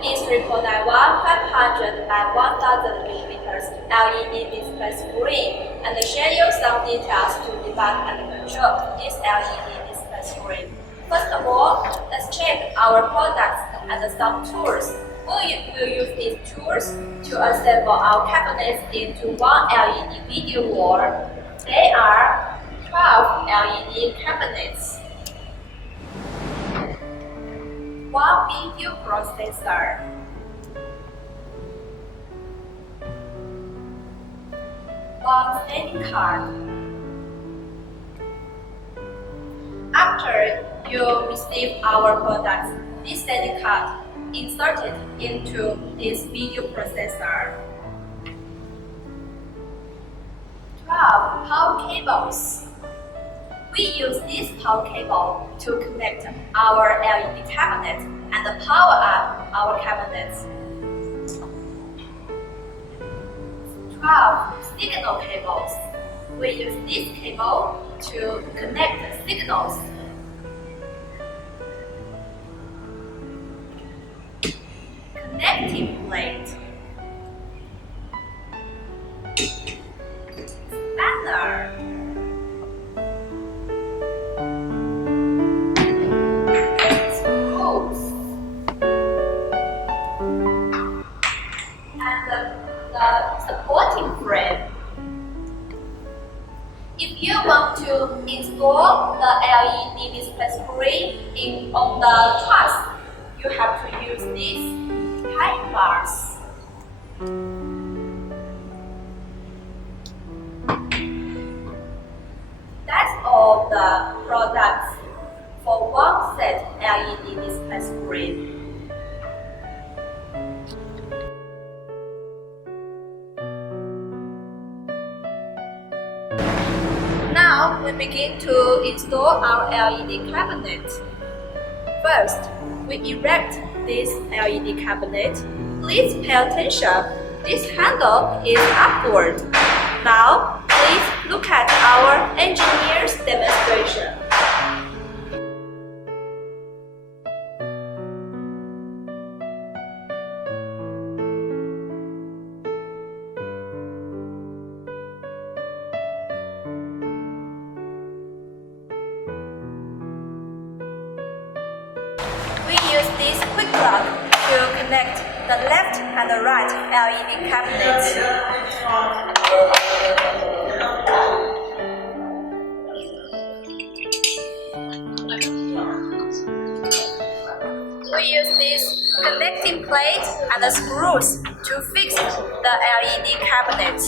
P3.91 500 by 1000mm LED display screen and share you some details to debug and control this LED display screen. First of all, let's check our products and some tools. We will use these tools to assemble our cabinets into one LED video wall. They are 12 LED cabinets, one video processor, one SD card. After you receive our products, this SD card inserted into this video processor. 12 power cables. We use this power cable to connect our LED cabinet and power up our cabinets. 12 signal cables. We use this cable to connect signals. Connecting plate. Spanner. Screws. And the supporting frame. If you want to install the LED display screen on the truss, you have to use these high bars. That's all the products for one set LED display screen. Now we begin to install our LED cabinet. First, we erect this LED cabinet. Please pay attention. This handle is upward. Now, please look at our engineer's demonstration. We use this quick plug to connect the left and the right LED cabinets. We use this connecting plate and the screws to fix the LED cabinets.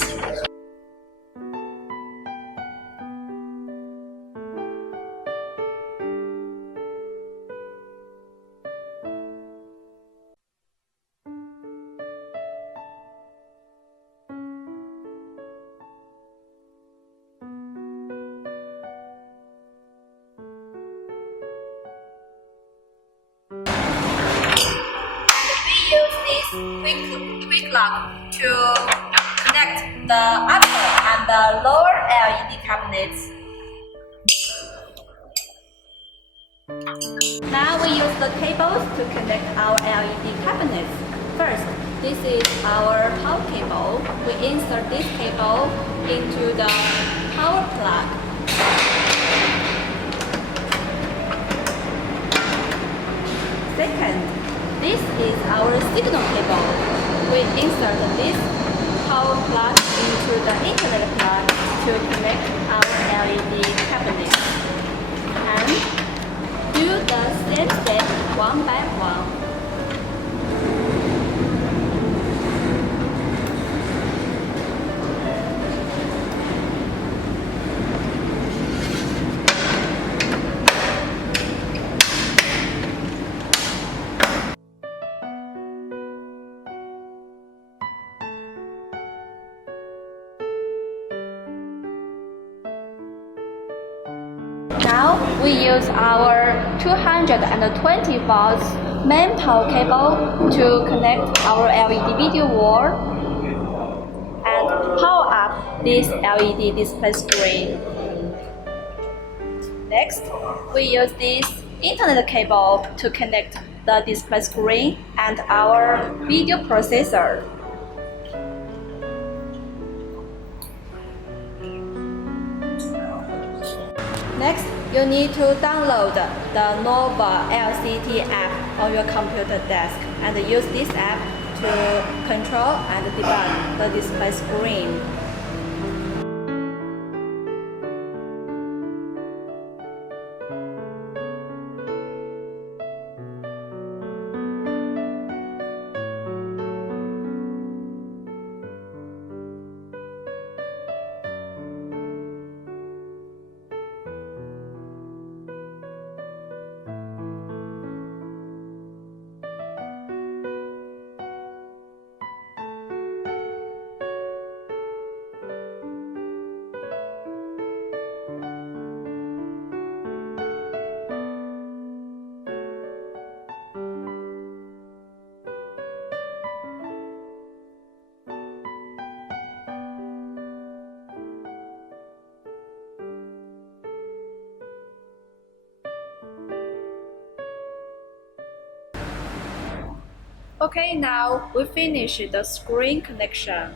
Quick lock to connect the upper and the lower LED cabinets. Now we use the cables to connect our LED cabinets. First, this is our power cable. We insert this cable into the power plug. Second, this is our signal cable. We insert this power plug into the Ethernet plug to connect our LED cabinet. And do the same step one by one. Now we use our 220 volts main power cable to connect our LED video wall and power up this LED display screen. Next, we use this Ethernet cable to connect the display screen, and our video processor. Next, you need to download the Nova LCD app on your computer desk and use this app to control and debug the display screen. Okay, now we finish the screen connection.